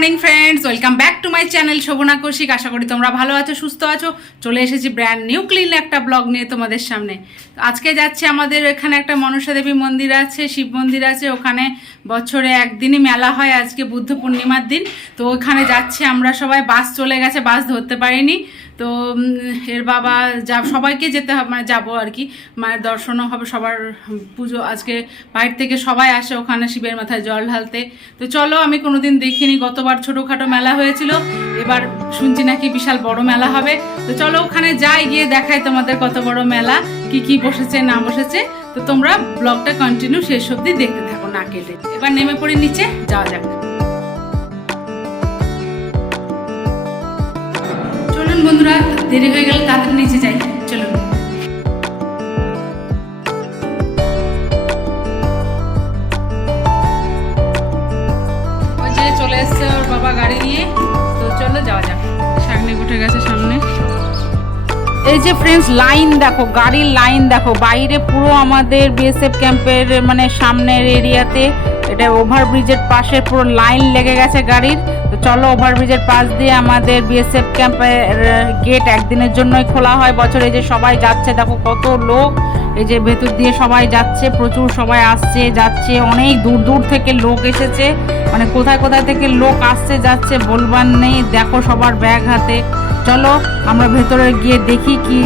Morning friends, welcome back to my channel Shobhana Kaushik. আশা করি তোমরা ভালো আছো, সুস্থ আছো। চলে এসেছি ব্র্যান্ড নিউ ক্লিন একটা ব্লগ নিয়ে তোমাদের সামনে। আজকে যাচ্ছি আমাদের এখানে একটা মনসা দেবী মন্দির আছে, শিব মন্দির আছে। ওখানে বছরে একদিনই মেলা হয়, আজকে বুদ্ধ পূর্ণিমার দিন। তো ওখানে যাচ্ছি আমরা সবাই। বাস চলে গেছে, বাস ধরতে পারিনি। তো এর বাবা সবাইকে যেতে হবে, মানে যাবো আর কি। মায়ের দর্শনও হবে, সবার পুজো আজকে বাইরে থেকে সবাই আসে ওখানে শিবের মাথায় জল ঢালতে। তো চলো, আমি কোনোদিন দেখিনি, গতবার ছোটোখাটো মেলা হয়েছিল, এবার শুনছি নাকি বিশাল বড় মেলা হবে। তো চলো ওখানে যাই, গিয়ে দেখাই তোমাদের কত বড় মেলা, কি কি বসেছে না বসেছে। তো তোমরা ব্লগটা কন্টিনিউ শেষ অবধি দেখতে থাকো না কেটে। এবার নেমে পড়ি নিচে, যাওয়া যাক। বন্ধুরা, দেরি হয়ে গেল, তাড়াতাড়ি নিচে যাই, চলুন। ওই যে চলে এসছে ওর বাবা গাড়ি নিয়ে। তো চলো যাওয়া যাক। সামনে উঠে গেছে সামনে। এই যে ফ্রেন্ডস, লাইন দেখো, গাড়ির লাইন দেখো। বাইরে পুরো আমাদের বিএসএফ ক্যাম্পের মানে সামনের এরিয়াতে, এটা ওভারব্রিজের পাশে পুরো লাইন লেগে গেছে গাড়ির। তো চলো, ওভারব্রিজের পাশ দিয়ে আমাদের বিএসএফ ক্যাম্পের গেট একদিনের জন্যই খোলা হয় বছরে। যে সবাই যাচ্ছে, দেখো কত লোক, এই যে ভেতর দিয়ে সবাই যাচ্ছে, প্রচুর সবাই আসছে যাচ্ছে। অনেক দূর দূর থেকে লোক এসেছে, মানে কোথায় কোথায় থেকে লোক আসছে যাচ্ছে বলবার নেই। দেখো সবার ব্যাগ হাতে। চলো আমরা ভেতরে গিয়ে দেখি কি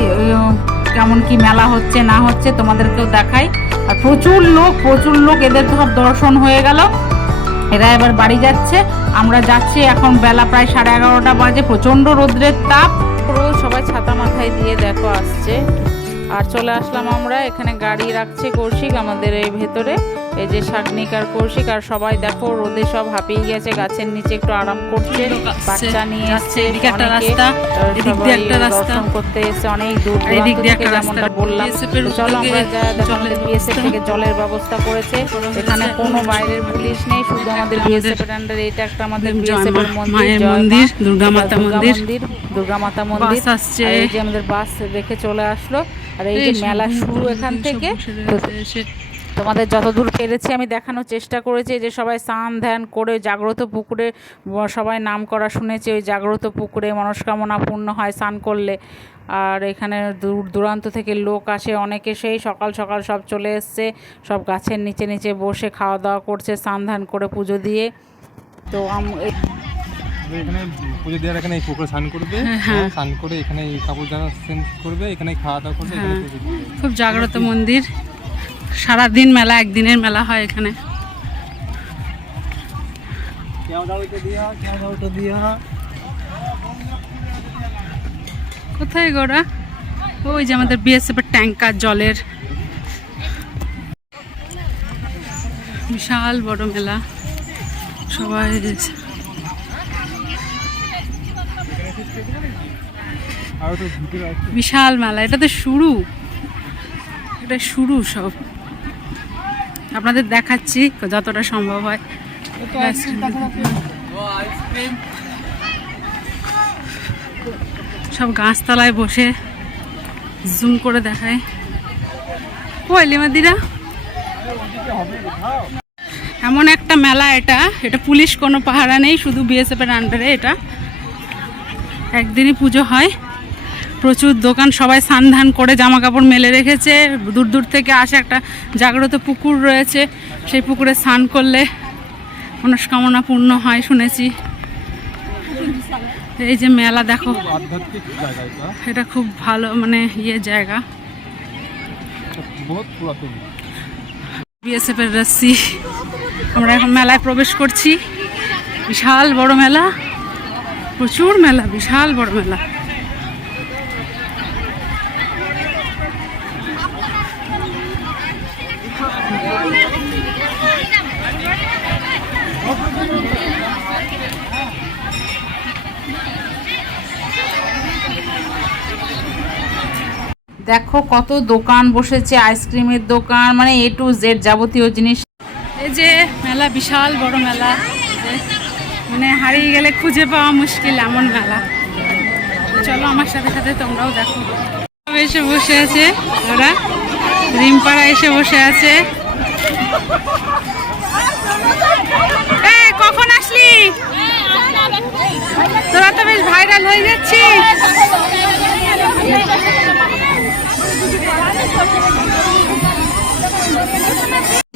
কেমন কি মেলা হচ্ছে না হচ্ছে, তোমাদেরকেও দেখাই। আর প্রচুর লোক, এদের তো সব দর্শন হয়ে গেল, এরা এবার বাড়ি যাচ্ছে। আমরা যাচ্ছি এখন, বেলা প্রায় 11:30 বাজে, প্রচণ্ড রোদ্রের তাপ। রোজ সবাই ছাতা মাথায় দিয়ে দেখো আসছে। আর চলে আসলাম আমরা এখানে, গাড়ি রাখছে কৌশিক আমাদের এই ভেতরে। এই যে শাগনিক আর কৌশিক আর সবাই দেখো রোদে সব হাঁপিয়ে গেছে, গাছের নিচে একটু আরাম করছে। বাচ্চা নিয়ে আসছে, দর্শন করতে এসে অনেক দূর দূরান্ত থেকে, যেমনটা বললাম। চলো আমরা আমাদের বিএসএফ থেকে জলের ব্যবস্থা করেছে। এখানে কোনো বাইরের পুলিশ নেই, শুধু আমাদের বিএসএফ এর আন্ডারে। এটা একটা আমাদের বিএসএফ এর মন্দির, দুর্গা মাতা মন্দির। এই যে আমাদের বাস রেখে চলে আসলো। আর এই যে মেলা শুরু এখান থেকে। তোমাদের যতদূর পেরেছি আমি দেখানোর চেষ্টা করেছি। যে সবাই স্নান ধ্যান করে জাগ্রত পুকুরে, সবাই নাম করা শুনেছি, ওই জাগ্রত পুকুরে মনস্কামনা পূর্ণ হয় স্নান করলে। আর এখানে দূর দূরান্ত থেকে লোক আসে, অনেকে সেই সকাল সকাল সব চলে এসছে, সব গাছের নিচে নিচে বসে খাওয়া দাওয়া করছে স্নান ধ্যান করে পুজো দিয়ে। তো এখানে পুজো দেওয়ার এখানে এই পুকুরে স্নান করবে, স্নান করে এখানে কাপড় জামা চেঞ্জ করবে, এখানে খাওয়া দাওয়া করবে। খুব জাগ্রত মন্দির, সারাদিন মেলা, একদিনের মেলা হয় এখানে। কোথায় গোড়া? ওই যে আমাদের বিএসএফ এর ট্যাঙ্কার জলের, বিশাল বড় মেলা। সবাই বিশাল মেলা, এটা তো শুরু, এটা শুরু সব। আপনাদের দেখাচ্ছি যতটা সম্ভব হয়। সব গাছতলায় বসে জুম করে দেখায়। কই লিমাদিরা, এমন একটা মেলা এটা, এটা পুলিশ কোনো পাহারা নেই, শুধু বিএসএফ এর আন্ডারে। এটা একদিনই পুজো হয়, প্রচুর দোকান, সবাই স্নান ধান করে জামা কাপড় মেলে রেখেছে। দূর দূর থেকে আসে, একটা জাগ্রত পুকুর রয়েছে, সেই পুকুরে স্নান করলে মনস্কামনা পূর্ণ হয় শুনেছি। এই যে মেলা দেখো, এটা খুব ভালো মানে জায়গা। বিএসএফ এর রাস্সি। আমরা এখন মেলায় প্রবেশ করছি। বিশাল বড় মেলা, প্রচুর মেলা, বিশাল বড় মেলা। দেখো কত দোকান বসেছে, আইসক্রিমের দোকান, মানে A to Z যাবতীয় জিনিস। এই যে মেলা, বিশাল বড় মেলা, মানে হারিয়ে গেলে খুঁজে পাওয়া মুশকিল এমন মেলা। চলো আমার সাথে সাথে তোমরাও দেখো। এসে বসে আছে ওরা, রিমপাড়া এসে বসে আছে। কখন আসলি? তোরা তো বেশ ভাইরাল হয়ে যাচ্ছিস।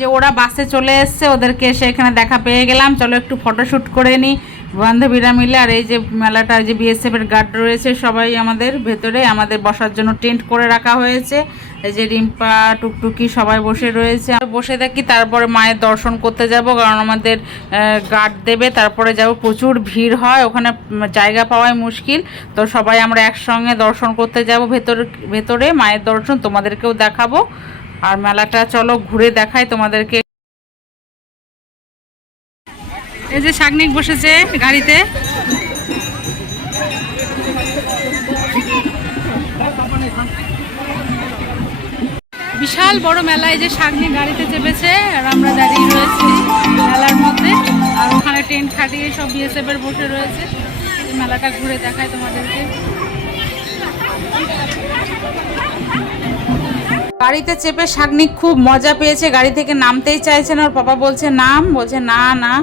যে ওরা বাসে চলে এসছে, ওদেরকে এসে এখানে দেখা পেয়ে গেলাম। চলো একটু ফটোশ্যুট করে নিই বান্ধবীরা মিলে। আর এই যে মেলাটা, যে বিএসএফ এর গার্ড রয়েছে সবাই আমাদের ভেতরে, আমাদের বসার জন্য টেন্ট করে রাখা হয়েছে। এই যে রিম্পা, টুকটুকি সবাই বসে রয়েছে। বসে থাকি, তারপরে মায়ের দর্শন করতে যাব, কারণ আমাদের গার্ড দেবে, তারপরে যাব। প্রচুর ভিড় হয় ওখানে, জায়গা পাওয়াই মুশকিল। তো সবাই আমরা একসঙ্গে দর্শন করতে যাব ভেতরে মায়ের দর্শন তোমাদেরকেও দেখাবো। আর মেলাটা চলো ঘুরে দেখাই তোমাদেরকে। এই যে শাগনিক বসেছে গাড়িতে। বিশাল বড় মেলা। এই যে শাগনিক গাড়িতে চেপেছে আর আমরা দাঁড়িয়ে রয়েছি মেলার মধ্যে। আর ওখানে টেন্ট খাটিয়ে সব বিএসএফ এর বসে রয়েছে। এই মেলাটা ঘুরে দেখায় তোমাদেরকে। গাড়িতে চেপে শাগনিক খুব মজা পেয়েছে, গাড়ি থেকে নামতেই চাইছে না। ওর পাপা বলছে নাম, বলছে না না।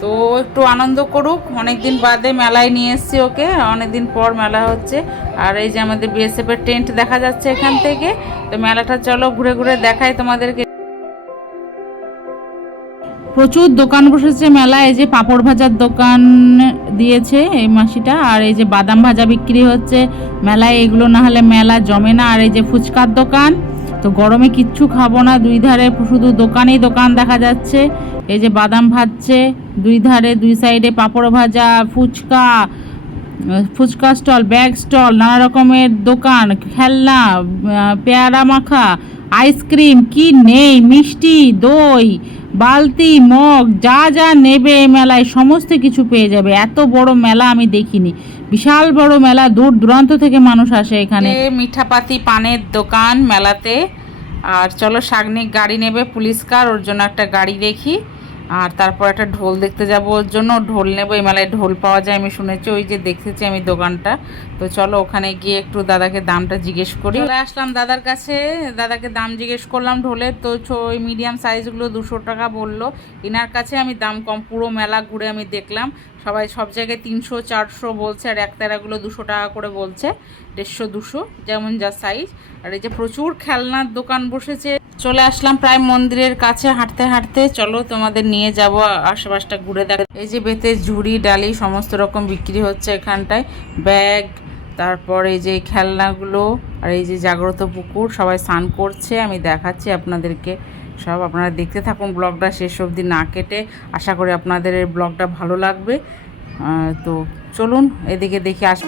তো একটু আনন্দ করুক, অনেকদিন বাদে মেলায় নিয়ে এসেছি ওকে, অনেকদিন পর মেলা হচ্ছে। আর এই যে আমাদের বিএসএফ এর টেন্ট দেখা যাচ্ছে এখান থেকে। তো মেলাটা চলো ঘুরে ঘুরে দেখাই তোমাদেরকে। প্রচুর দোকান বসেছে মেলায়। এই যে পাঁপড় ভাজার দোকান দিয়েছে এই মাসিটা। আর এই যে বাদাম ভাজা বিক্রি হচ্ছে মেলায়, এগুলো না হলে মেলা জমে না। আর এই যে ফুচকার দোকান। তো গরমে কিচ্ছু খাবো না, দুই ধারে শুধু দোকানেই দোকান দেখা যাচ্ছে। এই যে বাদাম ভাজছে দুই ধারে, দুই সাইডে পাঁপড় ভাজা, ফুচকা স্টল, ব্যাগ স্টল, নানা রকমের দোকান, খেলনা, পেয়ারা মাখা, আইসক্রিম, কি নেই, মিষ্টি, দই, বালতি, মগ, যা যা নেবে এই মেলায় সমস্ত কিছু পেয়ে যাবে। এত বড় মেলা আমি দেখিনি, বিশাল বড় মেলা, দূর দূরান্ত থেকে মানুষ আসে এখানে। মিঠাপাতি পানের দোকান মেলাতে। আর চলো শাগনিক গাড়ি নেবে, পুলিশ কার, ওর জন্য একটা গাড়ি দেখি। আর তারপর একটা ঢোল দেখতে যাব, ওর জন্য ঢোল নেবো। এই মেলায় ঢোল পাওয়া যায় আমি শুনেছি, ওই যে দেখতেছি আমি দোকানটা। তো চলো ওখানে গিয়ে একটু দাদাকে দামটা জিজ্ঞেস করি। চলে আসলাম দাদার কাছে, দাদাকে দাম জিজ্ঞেস করলাম ঢোলের। তো ওই মিডিয়াম সাইজগুলো 200 টাকা বললো। ইনার কাছে আমি দাম কম, পুরো মেলা ঘুরে আমি দেখলাম সবাই সব জায়গায় 300 400 বলছে, আর একতারাগুলো 200 টাকা করে বলছে, 150 200 যেমন যা সাইজ। আর এই যে প্রচুর খেলনার দোকান বসেছে। চলে আসলাম প্রায় মন্দিরের কাছে হাঁটতে হাঁটতে। চলো তোমাদের নিয়ে যাব আশেপাশটা ঘুরে দেখা। এই যে বেতের ঝুড়ি ডালি সমস্ত রকম বিক্রি হচ্ছে এখানটায়, ব্যাগ, তারপর এই যে খেলনাগুলো। আর এই যে জাগ্রত পুকুর, সবাই স্নান করছে, আমি দেখাচ্ছি আপনাদেরকে সব। আপনারা দেখতে থাকুন ব্লগটা শেষ অবধি না কেটে। আশা করি আপনাদের এই ব্লগটা ভালো লাগবে। তো চলুন এদিকে দেখে আস।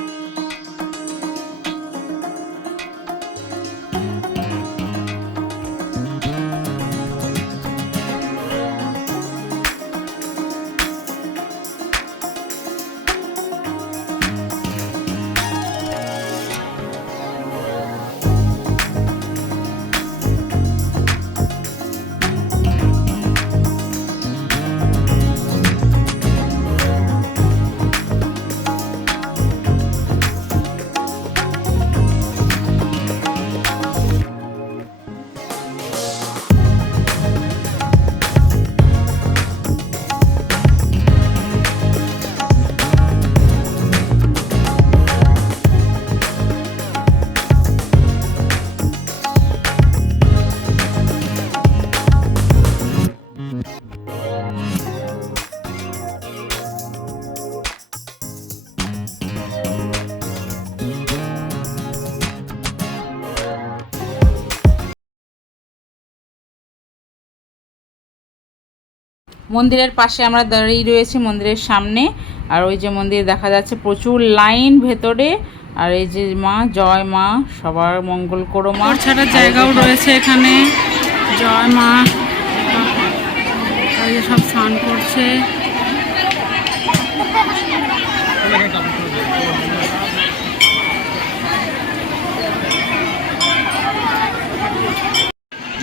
মন্দিরের পাশে আমরা দাঁড়িয়ে রয়েছি মন্দিরের সামনে। আর ওই যে মন্দির দেখা যাচ্ছে, প্রচুর লাইন ভেতরে। আর এই যে মা, জয় মা, সবার মঙ্গল করো মা। ছাড়ার জায়গাও রয়েছে এখানে, জয় মা। এই সব স্নান করছে।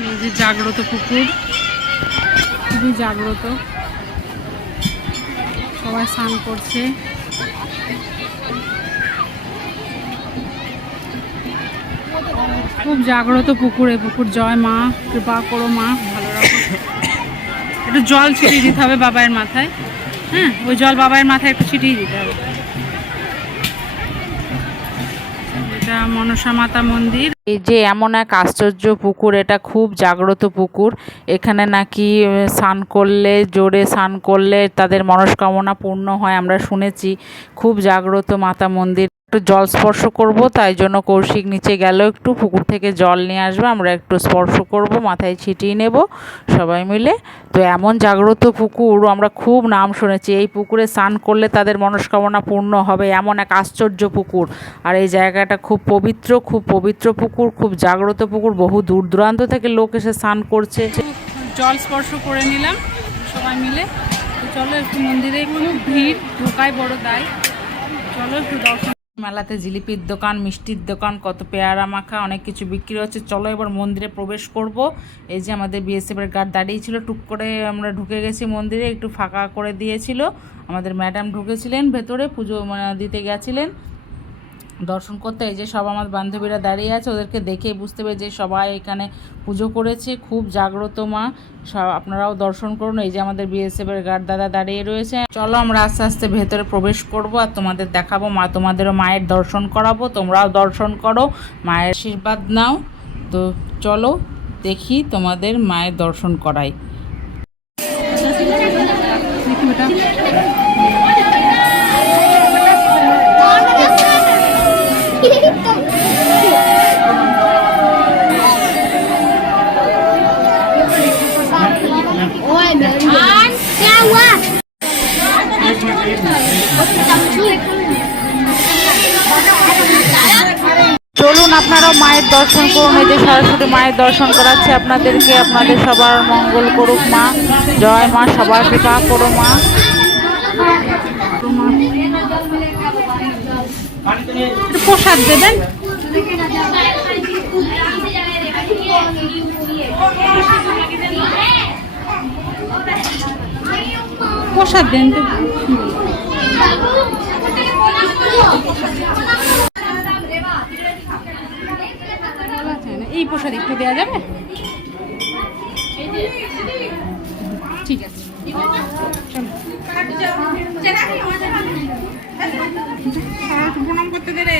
এই যে জাগ্রত পুকুর, খুবই জাগ্রত, সবাই স্নান করছে। খুব জাগ্রত পুকুর, এই পুকুর। জয় মা, কৃপা করো মা, ভালো রাখো। একটু জল ছিটিয়ে দিতে হবে বাবার মাথায়। হ্যাঁ, ওই জল বাবার মাথায় একটু ছিটিয়ে দিতে হবে। এটা মনসা মাতা মন্দির। এই যে এমন এক আশ্চর্য পুকুর, এটা খুব জাগ্রত পুকুর। এখানে নাকি স্নান করলে, জোরে স্নান করলে তাদের মনস্কামনা পূর্ণ হয়, আমরা শুনেছি। খুব জাগ্রত মাতা মন্দির। একটু জল স্পর্শ করব, তাই জন্য কৌশিক নিচে গেল, একটু পুকুর থেকে জল নিয়ে আসবে, আমরা একটু স্পর্শ করব, মাথায় ছিটিয়ে নেব সবাই মিলে। তো এমন জাগ্রত পুকুর, আমরা খুব নাম শুনেছি। এই পুকুরে স্নান করলে তাদের মনস্কামনা পূর্ণ হবে, এমন এক আশ্চর্য পুকুর। আর এই জায়গাটা খুব পবিত্র, খুব পবিত্র পুকুর, খুব জাগ্রত পুকুর। বহু দূর দূরান্ত থেকে লোক এসে স্নান করছে। জল স্পর্শ করে নিলাম সবাই মিলে। তো চলো একটু মন্দিরে, একটু ভিড়, ঢোকায় বড় দায়। চলো একটু দর্শন। মেলাতে জিলিপির দোকান, মিষ্টির দোকান, কত পেয়ারা মাখা, অনেক কিছু বিক্রি হচ্ছে। চলো এবার মন্দিরে প্রবেশ করব। এই যে আমাদের বিএসএফের গার্ড দাঁড়িয়ে ছিল, টুক করে আমরা ঢুকে গেছি মন্দিরে, একটু ফাঁকা করে দিয়েছিল। আমাদের ম্যাডাম ঢুকেছিলেন ভেতরে, পুজো দিতে গেছিলেন দর্শন করতে। এই যে সব আমার বান্ধবীরা দাঁড়িয়ে আছে, ওদেরকে দেখেই বুঝতে পারে যে সবাই এখানে পুজো করেছে। খুব জাগ্রত মা, সব আপনারাও দর্শন করুন। এই যে আমাদের বিএসএফের গার্ড দাদা দাঁড়িয়ে রয়েছে। চলো আমরা আস্তে আস্তে ভেতরে প্রবেশ করব আর তোমাদের দেখাবো, মা তোমাদেরও মায়ের দর্শন করাবো, তোমরাও দর্শন করো, মায়ের আশীর্বাদ নাও। তো চলো দেখি, তোমাদের মায়ের দর্শন করাই। क्या हुआ? চলুন আপনারাও মায়ের দর্শন করুন। এই যে সরস্বতী মায়ের দর্শন করাচ্ছে আপনাদেরকে। আপনাদের সবার মঙ্গল করুক মা। জয় মা, সবার কৃপা করো মা। প্রসাদ দেবেন। প্রসাদ দেন তো। এই প্রসাদ একটু দেওয়া যাবে? ঠিক আছে, প্রণাম করতে দে রে।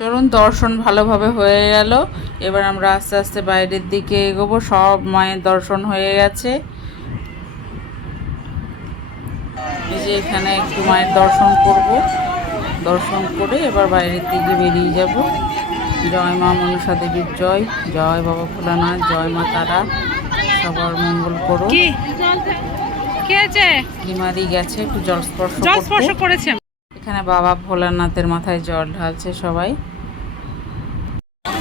চলুন, দর্শন ভালোভাবে হয়ে গেল। এবার আমরা আস্তে আস্তে বাইরের দিকে এগোবো। সব মায়ের দর্শন হয়ে গেছে। এই যে এখানে একটু মায়ের দর্শন করব, দর্শন করে এবার বাইরের দিকে বেরিয়ে যাব। জয় মা মনসা দেবীর জয়, জয় বাবা ভোলানাথ, জয় মা তারা, সবার মঙ্গল করো। লিমারি গেছে একটু জল স্পর্শ করেছে। এখানে বাবা ভোলানাথের মাথায় জল ঢালছে সবাই।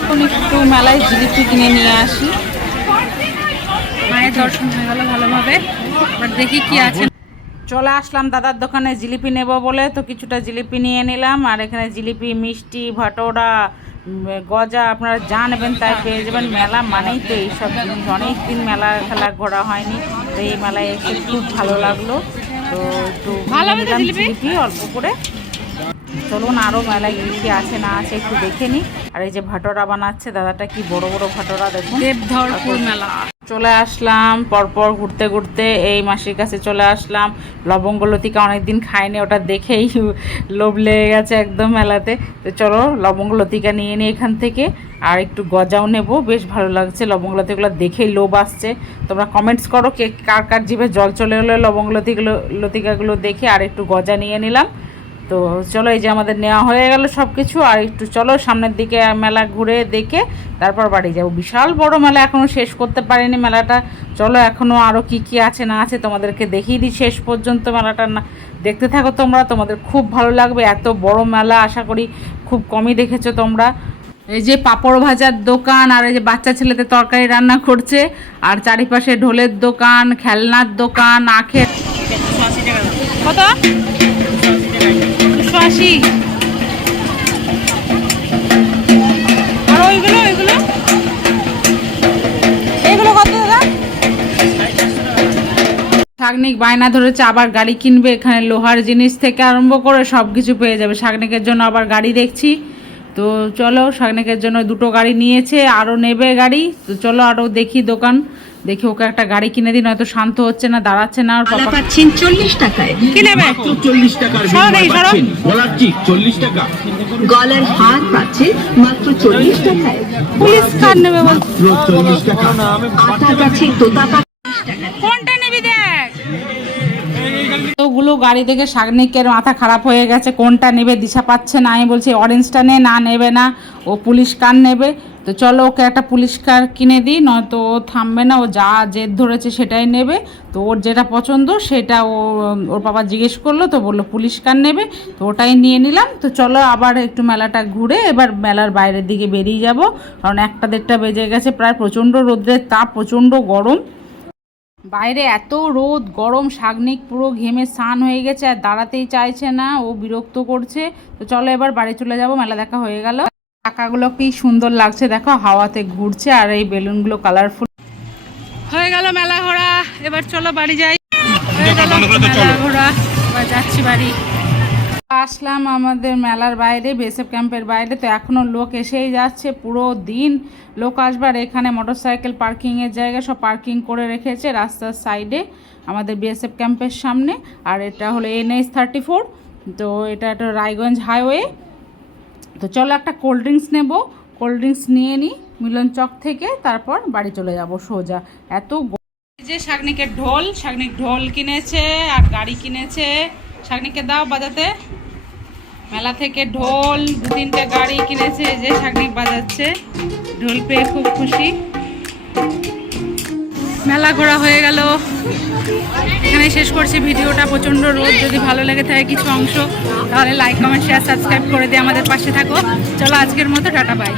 এখন একটু মেলায় জিলিপি কিনে নিয়ে আসি। মায়ের দর্শন হয়ে গেল ভালোভাবে। এবার দেখি কি আছে। চলে আসলাম দাদার দোকানে জিলিপি নেব বলে, তো কিছুটা জিলিপি নিয়ে নিলাম। আর এখানে জিলিপি, মিষ্টি, ভাটোরা, গজা, আপনারা যা নেবেন তাই পেয়ে যাবেন। মেলা মানেই তো এইসব জিনিস। অনেক দিন মেলা খেলা ঘোরা হয়নি, তো এই মেলায় এসে খুব ভালো লাগলো। তো একটু জিলিপি অল্প করে। চলুন আরও মেলায় কী কী আছে না আছে একটু দেখে নিই। আর এই যে ভাটোরা বানাচ্ছে দাদাটা, কি বড় বড় ভাটোরা দেখুন। দেবধরপুর মেলা চলে আসলাম পরপর ঘুরতে ঘুরতে। এই মাসির কাছে চলে আসলাম। লবঙ্গ লতিকা অনেকদিন খাইনি, ওটা দেখেই লোভ লেগে গেছে একদম মেলাতে। তো চলো লবঙ্গ লতিকা নিয়ে নিই এখান থেকে, আর একটু গজাও নেব। বেশ ভালো লাগছে লবঙ্গ লতিকাগুলো দেখেই লোভ আসছে। তোমরা কমেন্টস করো কে কার কার জিভে জল চলে এলো লবঙ্গ লতিকাগুলো দেখে। আর একটু গজা নিয়ে নিলাম। তো চলো এই যে আমাদের নেওয়া হয়ে গেল সব কিছু। আর একটু চলো সামনের দিকে মেলা ঘুরে দেখে তারপর বাড়ি যাবো। বিশাল বড় মেলা, এখনও শেষ করতে পারিনি মেলাটা। চলো এখনও আরও কি কি আছে না আছে তোমাদেরকে দেখিয়ে দিই শেষ পর্যন্ত মেলাটা। না দেখতে থাকো তোমরা, তোমাদের খুব ভালো লাগবে। এত বড় মেলা আশা করি খুব কমই দেখেছো তোমরা। এই যে পাঁপড় ভাজার দোকান, আর এই যে বাচ্চা ছেলেদের তরকারি রান্না করছে, আর চারিপাশে ঢোলের দোকান, খেলনার দোকান, আখের। কত? 280। আর ওইগুলো ওইগুলো এইগুলো কত দাদা? শাগনিক বায়না ধরেছে আবার গাড়ি কিনবে, এখানে লোহার জিনিস থেকে আরম্ভ করে সব কিছু পেয়ে যাবে। শাগনিকের জন্য আবার গাড়ি দেখছি, তো চলো শাগনিকের জন্য 2টো গাড়ি নিয়েছে, আরও নেবে গাড়ি। তো চলো আরও দেখি দোকান, দেখি ওকে একটা গাড়ি কিনে দিই, নয়তো শান্ত হচ্ছে না, দাঁড়াচ্ছে না। আর পাপা পাচ্ছেন 40 টাকায়। কি নেবে? 40 টাকার বিনিময়ে পাচ্ছেন গলার চিপ 40 টাকা, গলার হার পাচ্ছেন মাত্র 40 টাকায়। পুলিশ কার নেবে বল? মাত্র 40 টাকা। আটা গাছে তোতা পাতা কোনটা নিবি দেখ। ওগুলো গাড়ি দেখে শাগনিকের মাথা খারাপ হয়ে গেছে, কোনটা নেবে দিশা পাচ্ছে না। আমি বলছি অরেঞ্জটা না নেবে না, ও পুলিশ কার নেবে। তো চলো ওকে একটা পুলিশ কার কিনে দিই, নয়তো ও থামবে না, ও যা জেদ ধরেছে সেটাই নেবে। তো ওর যেটা পছন্দ সেটা ওর বাবা জিজ্ঞেস করলো, তো বললো পুলিশ কার নেবে, তো ওটাই নিয়ে নিলাম। তো চলো আবার একটু মেলাটা ঘুরে এবার মেলার বাইরের দিকে বেরিয়ে যাব, কারণ 1টা-1.5টা বেজে গেছে প্রায়। প্রচণ্ড রোদ্রের তাপ, প্রচণ্ড গরম বাইরে, এত রোদ গরম। শাগনিক পুরো ঘেমে স্নান হয়ে গেছে, আর দাঁড়াতেই চাইছে না, ও বিরক্ত করছে। তো চলো এবার বাড়ি চলে যাব, মেলা দেখা হয়ে গেল। চাকাগুলো কি সুন্দর লাগছে দেখো, হাওয়াতে ঘুরছে, আর এই বেলুনগুলো কালারফুল। হয়ে গেল মেলা ঘোরা, এবার চলো বাড়ি যাই। হয়ে গেল মেলা ঘোরা, এবার যাচ্ছি বাড়ি। আসলাম আমাদের মেলার বাইরে, বিএসএফ ক্যাম্পের বাইরে। তো এখনও লোক এসেই যাচ্ছে, পুরো দিন লোক আসবার। এখানে মোটরসাইকেল পার্কিংয়ের জায়গা সব পার্কিং করে রেখেছে রাস্তার সাইডে আমাদের বিএসএফ ক্যাম্পের সামনে। আর এটা হলো NH 34, তো এটা একটা রায়গঞ্জ হাইওয়ে। তো চলো একটা কোল্ড ড্রিঙ্কস নেব, কোল্ড ড্রিঙ্কস নিয়ে নিই মিলন চক থেকে, তারপর বাড়ি চলে যাব সোজা। এত যে শাগনিকের ঢোল, শাগনিক ঢোল কিনেছে আর গাড়ি কিনেছে। শাগনিককে দাও বাজাতে। মেলা থেকে ঢোল 2-3টে গাড়ি কিনেছে, যে শাগনিক বাজাচ্ছে, ঢোল পেয়ে খুব খুশি। মেলা ঘোরা হয়ে গেল, এখানে শেষ করছি ভিডিওটা। প্রচণ্ড রোদ, যদি ভালো লেগে থাকে কিছু অংশ তাহলে লাইক কমেন্ট শেয়ার সাবস্ক্রাইব করে দিয়ে আমাদের পাশে থাকো। চলো আজকের মতো টাটা বাই।